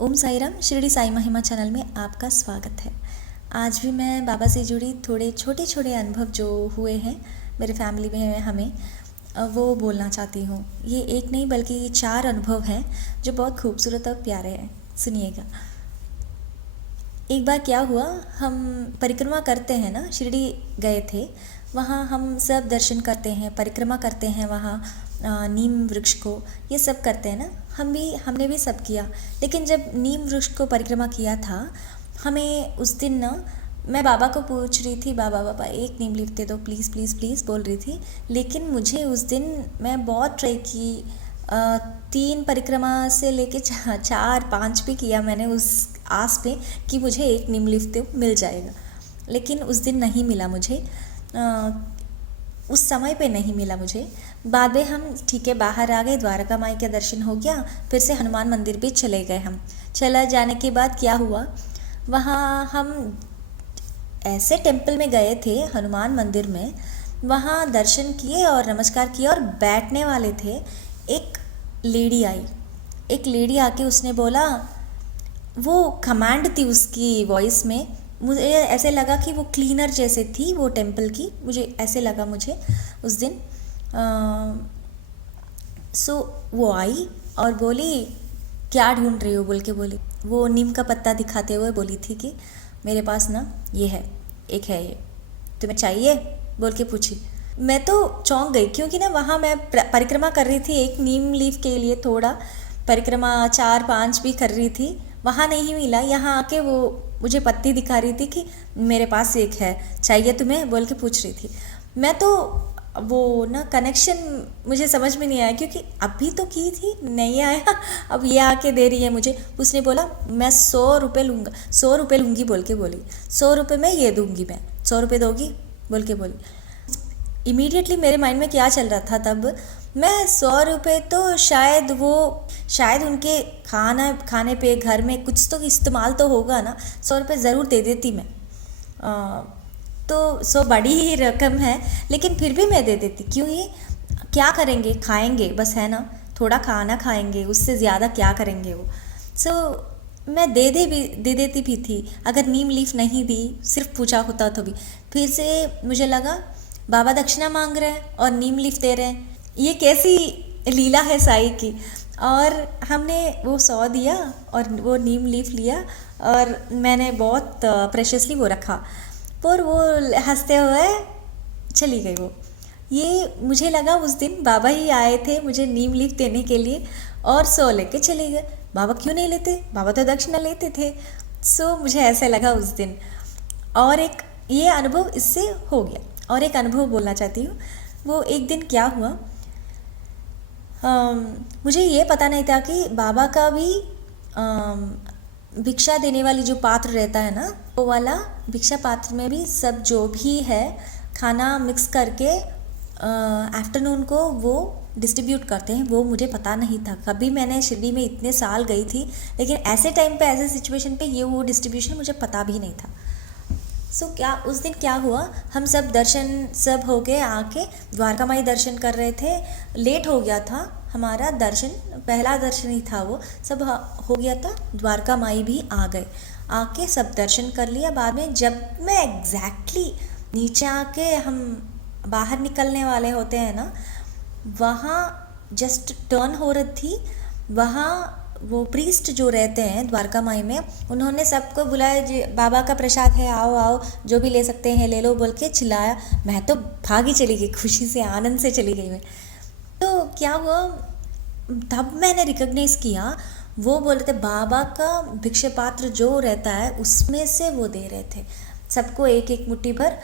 ओम साई राम। शिरडी साई महिमा चैनल में आपका स्वागत है। आज भी मैं बाबा से जुड़ी थोड़े छोटे छोटे अनुभव जो हुए हैं मेरे फैमिली में हमें वो बोलना चाहती हूँ। ये एक नहीं बल्कि 4 अनुभव हैं जो बहुत खूबसूरत और प्यारे हैं। सुनिएगा। एक बार क्या हुआ, हम परिक्रमा करते हैं ना, शिरडी गए थे। वहाँ हम सब दर्शन करते हैं, परिक्रमा करते हैं वहाँ नीम वृक्ष को, ये सब करते हैं ना। हमने भी सब किया। लेकिन जब नीम वृक्ष को परिक्रमा किया था, हमें उस दिन ना, मैं बाबा को पूछ रही थी, बाबा बाबा एक नीम लीफ दे दो प्लीज़ प्लीज़ प्लीज़ बोल रही थी। लेकिन मुझे उस दिन मैं बहुत ट्राई की, 3 परिक्रमा से लेके 4-5 भी किया मैंने उस आस में कि मुझे एक नीम लीफ तो मिल जाएगा। लेकिन उस दिन नहीं मिला मुझे, उस समय पे नहीं मिला मुझे। बाद में हम ठीक है बाहर आ गए, द्वारका माई के दर्शन हो गया, फिर से हनुमान मंदिर भी चले गए। हम चला जाने के बाद क्या हुआ, वहाँ हम ऐसे टेम्पल में गए थे हनुमान मंदिर में, वहाँ दर्शन किए और नमस्कार किए और बैठने वाले थे। एक लेडी आई, एक लेडी आके उसने बोला, वो कमांड थी उसकी वॉइस में। मुझे ऐसे लगा कि वो क्लीनर जैसे थी वो टेम्पल की, मुझे ऐसे लगा मुझे उस दिन। सो वो आई और बोली क्या ढूंढ रही हो बोल के बोली। वो नीम का पत्ता दिखाते हुए बोली थी कि मेरे पास ना ये है, एक है, ये तुम्हें चाहिए बोल के पूछी। मैं तो चौंक गई, क्योंकि ना वहाँ मैं परिक्रमा कर रही थी एक नीम लीफ के लिए, थोड़ा परिक्रमा 4-5 भी कर रही थी, वहाँ नहीं मिला। यहाँ आके वो मुझे पत्ती दिखा रही थी कि मेरे पास एक है, चाहिए तुम्हें बोल के पूछ रही थी। मैं तो वो ना कनेक्शन मुझे समझ में नहीं आया, क्योंकि अभी तो की थी, नहीं आया, अब ये आके दे रही है मुझे। उसने बोला मैं 100 रुपये लूँगा, 100 रुपये लूँगी बोल के बोली, 100 रुपये में ये दूँगी, मैं 100 रुपये दोगी बोल के बोली। इमीडिएटली मेरे माइंड में क्या चल रहा था तब, मैं 100 रुपये तो शायद उनके खाने पे घर में कुछ तो इस्तेमाल तो होगा ना, 100 रुपये ज़रूर दे देती मैं। तो 100 बड़ी ही रकम है, लेकिन फिर भी मैं दे देती। क्यों, ये क्या करेंगे, खाएंगे बस, है ना, थोड़ा खाना खाएंगे, उससे ज़्यादा क्या करेंगे वो। मैं दे देती भी थी। अगर नीम लीफ नहीं दी, सिर्फ पूछा होता तो भी। फिर से मुझे लगा बाबा दक्षिणा मांग रहे हैं और नीम लीफ दे रहे हैं, ये कैसी लीला है साई की। और हमने वो 100 दिया और वो नीम लीफ लिया और मैंने बहुत प्रेशियसली वो रखा, पर वो हंसते हुए चली गई वो। ये मुझे लगा उस दिन बाबा ही आए थे मुझे नीम लीफ देने के लिए और 100 लेके चले गए। बाबा क्यों नहीं लेते, बाबा तो दक्षिणा लेते थे। मुझे ऐसे लगा उस दिन। और एक ये अनुभव इससे हो गया। और एक अनुभव बोलना चाहती हूँ। वो एक दिन क्या हुआ, मुझे ये पता नहीं था कि बाबा का भी भिक्षा देने वाली जो पात्र रहता है ना, वो वाला भिक्षा पात्र में भी सब जो भी है खाना मिक्स करके आफ्टरनून को वो डिस्ट्रीब्यूट करते हैं। वो मुझे पता नहीं था, कभी मैंने शिरडी में इतने साल गई थी, लेकिन ऐसे टाइम पे, ऐसे सिचुएशन पे ये वो डिस्ट्रीब्यूशन मुझे पता भी नहीं था। क्या उस दिन क्या हुआ, हम सब दर्शन सब हो गए, आके द्वारका माई दर्शन कर रहे थे। लेट हो गया था हमारा दर्शन, पहला दर्शन ही था वो, सब हो गया था। द्वारका माई भी आ गए, आके सब दर्शन कर लिया। बाद में जब मैं एग्जैक्टली नीचे आके हम बाहर निकलने वाले होते हैं ना, वहाँ जस्ट टर्न हो रही थी, वहाँ वो प्रीस्ट जो रहते हैं द्वारका माई में, उन्होंने सबको बुलाया, बाबा का प्रसाद है, आओ आओ, जो भी ले सकते हैं ले लो बोल के चिल्लाया। मैं तो भागी चली गई, खुशी से आनंद से चली गई मैं। तो क्या हुआ, तब मैंने रिकॉग्नाइज किया, वो बोल रहे थे बाबा का भिक्षा पात्र जो रहता है उसमें से वो दे रहे थे सबको एक एक मुट्ठी भर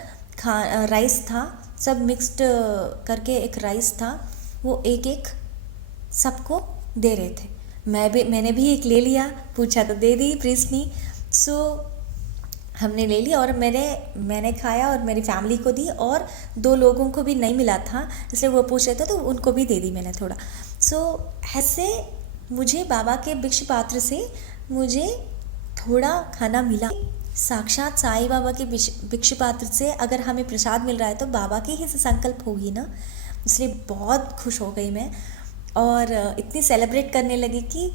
राइस था, सब मिक्स्ड करके एक राइस था, वो एक एक सबको दे रहे थे। मैंने भी एक ले लिया, पूछा तो दे दी प्रीस्ट ने। हमने ले लिया और मैंने खाया और मेरी फैमिली को दी, और 2 लोगों को भी नहीं मिला था, इसलिए वो पूछ रहे थे तो उनको भी दे दी मैंने थोड़ा। ऐसे मुझे बाबा के भिक्षा पात्र से मुझे थोड़ा खाना मिला। साक्षात साईं बाबा के भिक्षा पात्र से अगर हमें प्रसाद मिल रहा है तो बाबा की ही संकल्प होगी ना, इसलिए बहुत खुश हो गई मैं। और इतनी सेलिब्रेट करने लगी कि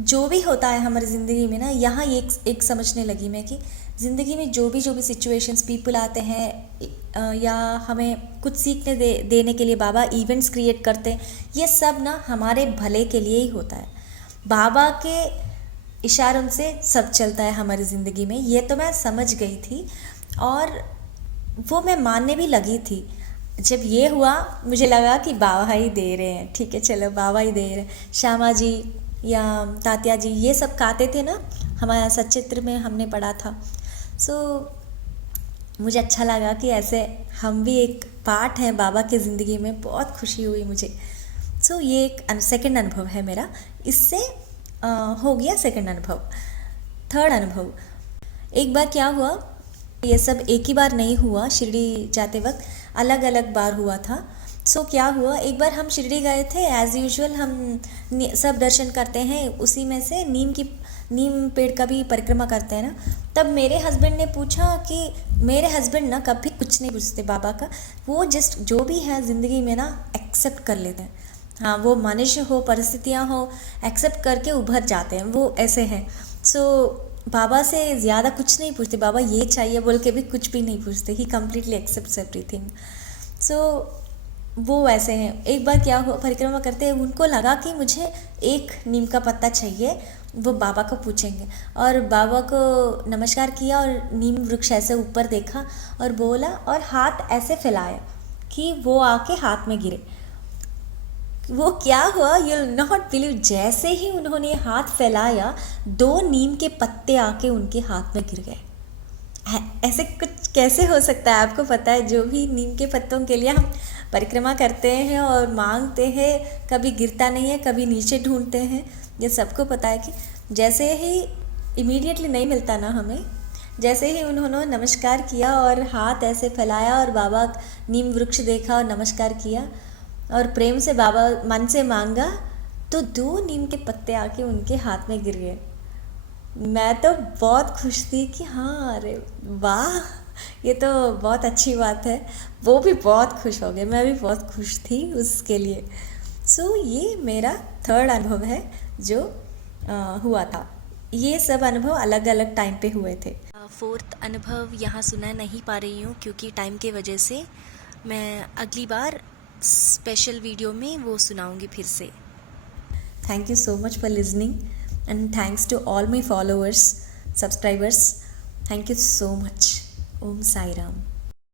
जो भी होता है हमारी ज़िंदगी में ना, यहाँ एक समझने लगी मैं कि ज़िंदगी में जो भी सिचुएशंस पीपल आते हैं या हमें कुछ सीखने देने के लिए बाबा इवेंट्स क्रिएट करते हैं, ये सब ना हमारे भले के लिए ही होता है। बाबा के इशारों से सब चलता है हमारी ज़िंदगी में, ये तो मैं समझ गई थी और वो मैं मानने भी लगी थी। जब ये हुआ मुझे लगा कि बाबा ही दे रहे हैं, ठीक है चलो बाबा ही दे रहे हैं। श्यामा जी या तात्या जी ये सब गाते थे ना, हमारा सचित्र में हमने पढ़ा था। सो मुझे अच्छा लगा कि ऐसे हम भी एक पार्ट हैं बाबा की ज़िंदगी में, बहुत खुशी हुई मुझे। सो ये एक सेकंड अनुभव है मेरा, इससे हो गया सेकंड अनुभव। थर्ड अनुभव, एक बार क्या हुआ, ये सब एक ही बार नहीं हुआ, शिरडी जाते वक्त अलग अलग बार हुआ था। सो क्या हुआ, एक बार हम शिरडी गए थे, एज़ यूजुअल हम सब दर्शन करते हैं, उसी में से नीम पेड़ का भी परिक्रमा करते हैं ना। तब मेरे हस्बैंड ने पूछा कि मेरे हस्बैंड ना कभी कुछ नहीं पूछते बाबा का, वो जस्ट जो भी है ज़िंदगी में ना एक्सेप्ट कर लेते हैं। हाँ, वो मनुष्य हो परिस्थितियाँ हो एक्सेप्ट करके उभर जाते हैं, वो ऐसे हैं। सो बाबा से ज़्यादा कुछ नहीं पूछते, बाबा ये चाहिए बोल के भी कुछ भी नहीं पूछते, ही कम्प्लीटली एक्सेप्ट्स एवरीथिंग। सो वो वैसे हैं। एक बार क्या हुआ, परिक्रमा करते हैं, उनको लगा कि मुझे एक नीम का पत्ता चाहिए, वो बाबा को पूछेंगे। और बाबा को नमस्कार किया और नीम वृक्ष ऐसे ऊपर देखा और बोला और हाथ ऐसे फैलाया कि वो आके हाथ में गिरे। वो क्या हुआ, यू विल नॉट बिलीव, जैसे ही उन्होंने हाथ फैलाया 2 नीम के पत्ते आके उनके हाथ में गिर गए। ऐसे कुछ कैसे हो सकता है? आपको पता है, जो भी नीम के पत्तों के लिए हम परिक्रमा करते हैं और मांगते हैं, कभी गिरता नहीं है, कभी नीचे ढूंढते हैं, ये सबको पता है कि जैसे ही इमीडिएटली नहीं मिलता ना हमें, जैसे ही उन्होंने नमस्कार किया और हाथ ऐसे फैलाया और बाबा नीम वृक्ष देखा और नमस्कार किया और प्रेम से बाबा मन से मांगा, तो 2 नीम के पत्ते आके उनके हाथ में गिर गए। मैं तो बहुत खुश थी कि हाँ, अरे वाह, ये तो बहुत अच्छी बात है। वो भी बहुत खुश हो गए, मैं भी बहुत खुश थी उसके लिए। सो ये मेरा थर्ड अनुभव है जो हुआ था। ये सब अनुभव अलग अलग टाइम पे हुए थे। फोर्थ अनुभव यहाँ सुना नहीं पा रही हूँ क्योंकि टाइम के वजह से। मैं अगली बार स्पेशल वीडियो में वो सुनाऊंगी फिर से। Thank you so much for listening and thanks to all my followers, subscribers. Thank you so much. Om Sai Ram.